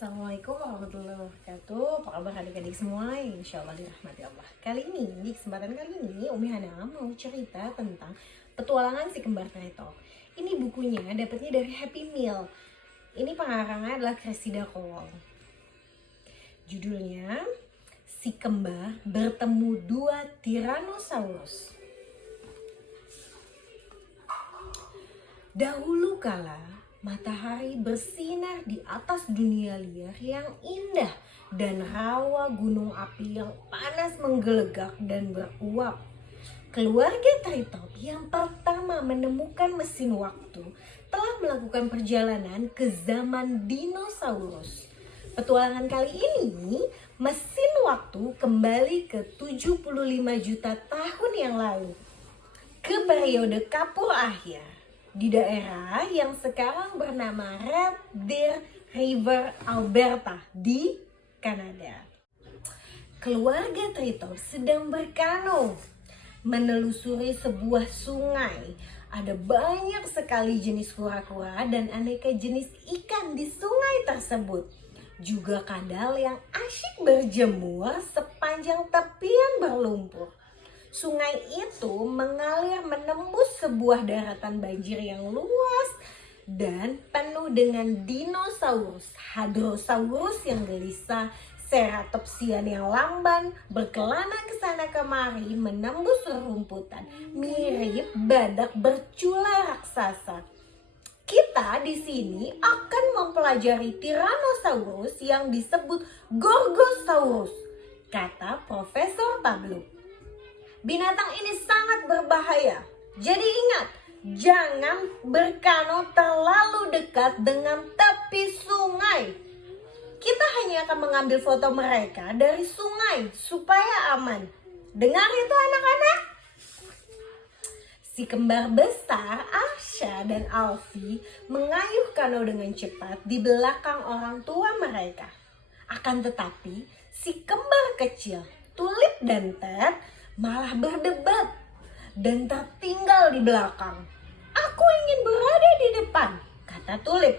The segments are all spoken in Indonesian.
Assalamualaikum warahmatullahi wabarakatuh. Apa kabar adik-adik semua? Insya Allah dirahmati Allah. Di kesempatan kali ini Umi Hana mau cerita tentang petualangan si kembar Treetop. Ini bukunya dapatnya dari Happy Meal. Ini pengarangnya adalah Cressida Cole. Judulnya Si Kembar Bertemu Dua Tyrannosaurus. Dahulu kala matahari bersinar di atas dunia liar yang indah dan rawa gunung api yang panas menggelegak dan beruap. Keluarga Treetop yang pertama menemukan mesin waktu telah melakukan perjalanan ke zaman dinosaurus. Petualangan kali ini, mesin waktu kembali ke 75 juta tahun yang lalu, ke periode Kapur Akhir, di daerah yang sekarang bernama Red Deer River, Alberta, di Kanada. Keluarga Treetop sedang berkano menelusuri sebuah sungai. Ada banyak sekali jenis kura-kura dan aneka jenis ikan di sungai tersebut. Juga kadal yang asyik berjemur sepanjang tepian berlumpur. Sungai itu mengalir menembus sebuah daratan banjir yang luas dan penuh dengan dinosaurus, Hadrosaurus yang gelisah, Ceratopsian yang lamban, berkelana ke sana kemari menembus rerumputan, mirip badak bercula raksasa. Kita di sini akan mempelajari Tyrannosaurus yang disebut Gorgosaurus, kata Profesor Pavlov. Binatang ini sangat berbahaya. Jadi ingat, jangan berkano terlalu dekat dengan tepi sungai. Kita hanya akan mengambil foto mereka dari sungai supaya aman. Dengar itu anak-anak? Si kembar besar, Arsha dan Alfie, mengayuh kano dengan cepat di belakang orang tua mereka. Akan tetapi, si kembar kecil, Tulip dan Ted, malah berdebat dan tertinggal di belakang. Aku ingin berada di depan, kata Tulip.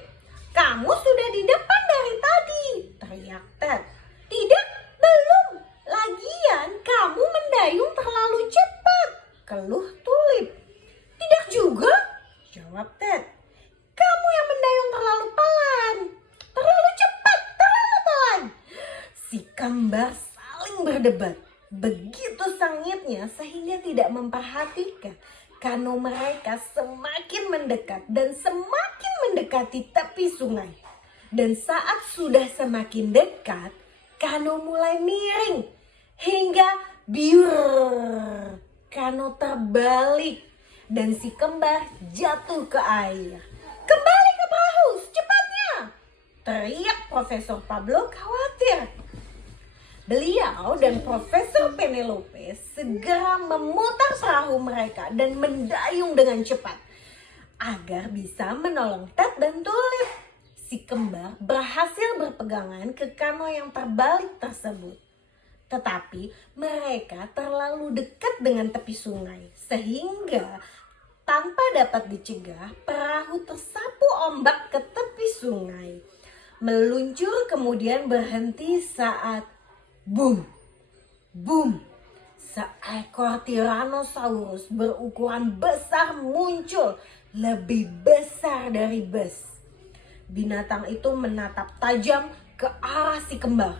Kamu sudah di depan dari tadi, teriak Ted. Tidak, belum. Lagian kamu mendayung terlalu cepat, keluh Tulip. Tidak juga, jawab Ted. Kamu yang mendayung terlalu pelan, terlalu cepat, terlalu pelan. Si kembar saling berdebat. Begitu sengitnya sehingga tidak memperhatikan kano mereka semakin mendekat dan semakin mendekati tepi sungai. Dan saat sudah semakin dekat, kano mulai miring hingga biur. Kano terbalik dan si kembar jatuh ke air. Kembali ke perahu, secepatnya! Teriak Profesor Pavlov khawatir. Beliau dan Profesor Penelope segera memutar perahu mereka dan mendayung dengan cepat agar bisa menolong Ted dan Tulip. Si kembar berhasil berpegangan ke kano yang terbalik tersebut. Tetapi mereka terlalu dekat dengan tepi sungai sehingga tanpa dapat dicegah perahu tersapu ombak ke tepi sungai. Meluncur kemudian berhenti saat boom, boom, seekor Tyrannosaurus berukuran besar muncul, lebih besar dari bus. Binatang itu menatap tajam ke arah si kembar.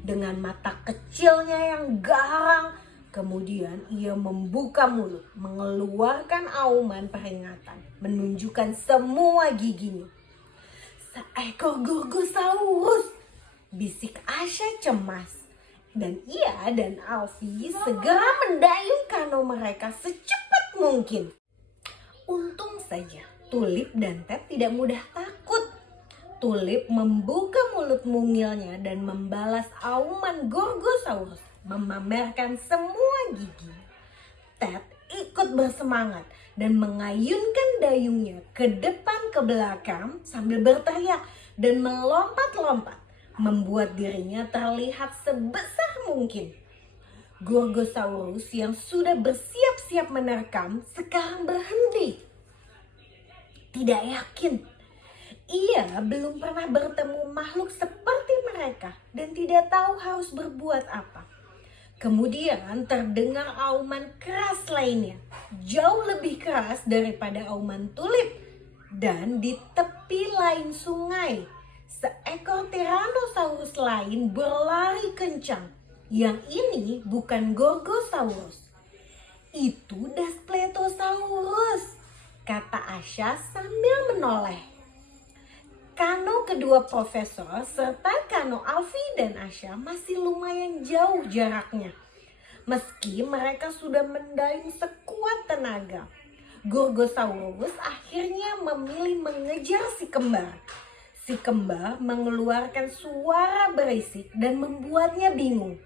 Dengan mata kecilnya yang garang, kemudian ia membuka mulut, mengeluarkan auman peringatan, menunjukkan semua giginya. Seekor Gorgosaurus, bisik Asha cemas. Dan ia dan Alfie segera mendayung kano mereka secepat mungkin. Untung saja Tulip dan Ted tidak mudah takut. Tulip membuka mulut mungilnya dan membalas auman Gorgosaurus, memamerkan semua gigi. Ted ikut bersemangat dan mengayunkan dayungnya ke depan ke belakang sambil berteriak dan melompat-lompat, membuat dirinya terlihat sebesar mungkin. Gorgosaurus yang sudah bersiap-siap menerkam sekarang berhenti. Tidak yakin Ia belum pernah bertemu makhluk seperti mereka dan tidak tahu harus berbuat apa. Kemudian terdengar auman keras lainnya, jauh lebih keras daripada auman Tulip. Dan di tepi lain sungai, seekor Tyrannosaurus lain berlari kencang. Yang ini bukan Gorgosaurus, itu Daspletosaurus, kata Asya sambil menoleh. Kano kedua profesor serta kano Alfie dan Asya masih lumayan jauh jaraknya. Meski mereka sudah mendayung sekuat tenaga, Gorgosaurus akhirnya memilih mengejar si kembar. Si kembar mengeluarkan suara berisik dan membuatnya bingung.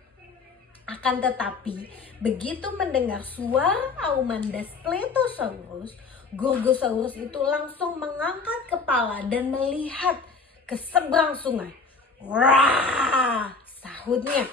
Akan tetapi, begitu mendengar suara auman Daspletosaurus, Gorgosaurus itu langsung mengangkat kepala dan melihat ke seberang sungai. Wah, sahutnya.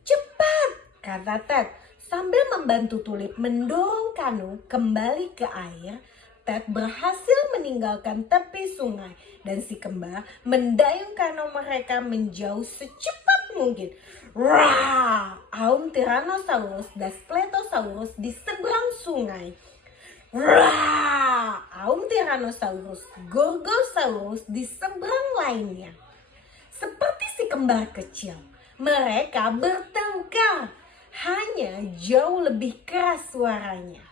Cepat, kata Ted sambil membantu Tulip mendorong kano kembali ke air. Ted berhasil meninggalkan tepi sungai dan si kembar mendayung kano mereka menjauh secepat mungkin. Wah, aum Tyrannosaurus Daspletosaurus di seberang sungai. Wah, aum Tyrannosaurus Gorgosaurus di seberang lainnya. Seperti si kembar kecil, mereka bertengkar, hanya jauh lebih keras suaranya.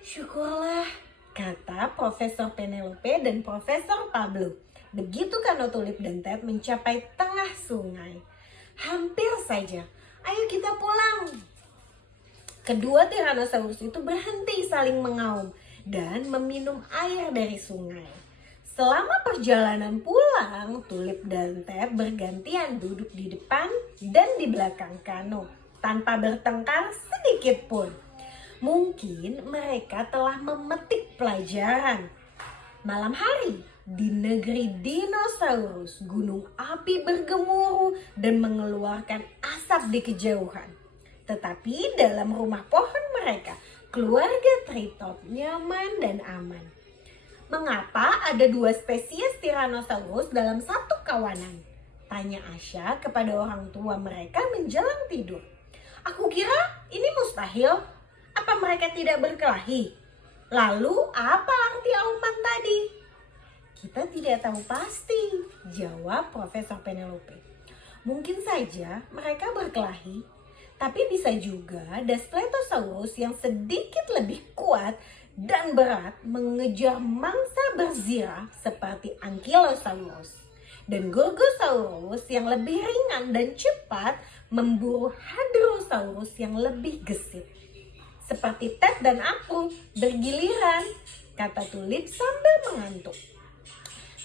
Syukurlah, kata Profesor Penelope dan Profesor Pablo. Begitu kano Tulip dan Ted mencapai tengah sungai. Hampir saja, ayo kita pulang. Kedua Tyrannosaurus itu berhenti saling mengaum dan meminum air dari sungai. Selama perjalanan pulang, Tulip dan Ted bergantian duduk di depan dan di belakang kano tanpa bertengkar sedikit pun. Mungkin mereka telah memetik pelajaran. Malam hari di negeri dinosaurus, gunung api bergemuruh dan mengeluarkan asap di kejauhan. Tetapi dalam rumah pohon mereka, keluarga Treetop nyaman dan aman. Mengapa ada dua spesies Tyrannosaurus dalam satu kawanan? Tanya Asya kepada orang tua mereka menjelang tidur. Aku kira ini mustahil. Apa mereka tidak berkelahi? Lalu apa arti auman tadi? Kita tidak tahu pasti, jawab Profesor Penelope. Mungkin saja mereka berkelahi. Tapi bisa juga Daspletosaurus yang sedikit lebih kuat dan berat mengejar mangsa berzirah seperti Ankylosaurus. Dan Gorgosaurus yang lebih ringan dan cepat memburu Hadrosaurus yang lebih gesit. Seperti Ted dan aku bergiliran, kata Tulip sambil mengantuk.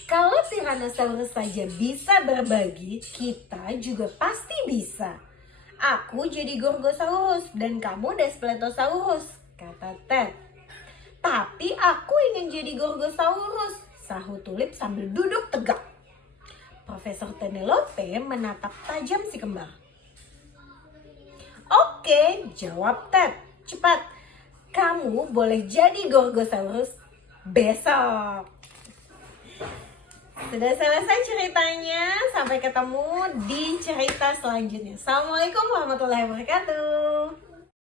Kalau Tyrannosaurus saja bisa berbagi, kita juga pasti bisa. Aku jadi Gorgosaurus dan kamu Daspletosaurus, kata Ted. Tapi aku ingin jadi Gorgosaurus, sahut Tulip sambil duduk tegak. Profesor Penelope menatap tajam si kembar. Oke, jawab Ted. Cepat, kamu boleh jadi Gorgosaurus besok. Sudah selesai ceritanya. Sampai ketemu di cerita selanjutnya. Assalamualaikum warahmatullahi wabarakatuh.